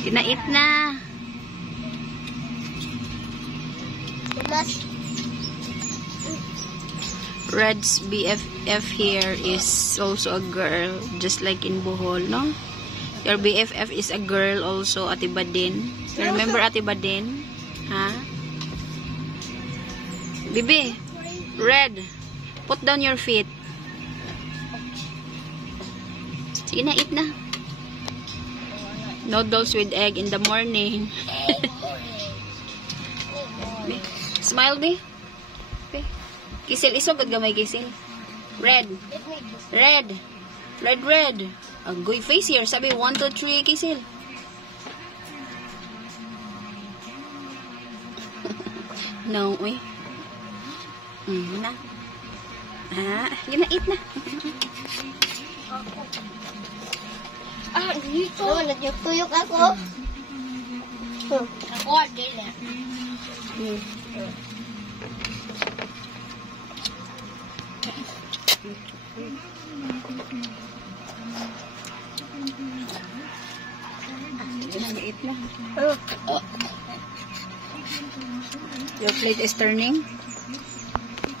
Kinait na. Red's BFF here is also a girl, just like in Bohol, no? Your BFF is a girl also, Ate Badin. You remember Ate Badin? Ha? Bibi, Red, put down your feet. Sige na, eat na. Noodles with egg in the morning. Smile, Bi. Kisil, isugod gamay kisil. Red. Red. Red, red. Good face here. Sabi, 1, 2, 3, kisil. No, uy. Na. Yun na, eat na. Dito. Nagtuyok ako. Ako, dili. Eat na. Your plate is turning.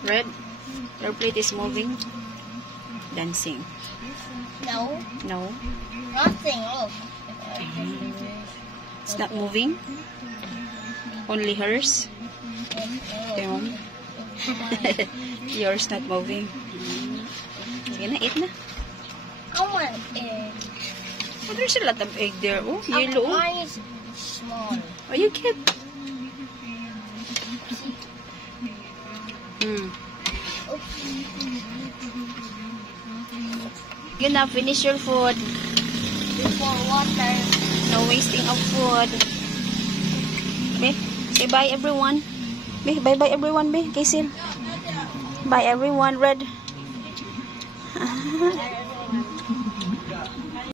Red. Your plate is moving. Dancing. No. No. Nothing. Look. It's not moving. Only hers. Yours not moving. Sige na, eat na. I want egg. Oh, there's a lot of egg there. Oh, yellow. Mine is small. Oh, you can't. You now finish your food. Before water. No wasting of food. Be, say bye everyone. Be, bye bye everyone. Be, Kisil. Bye everyone. Red.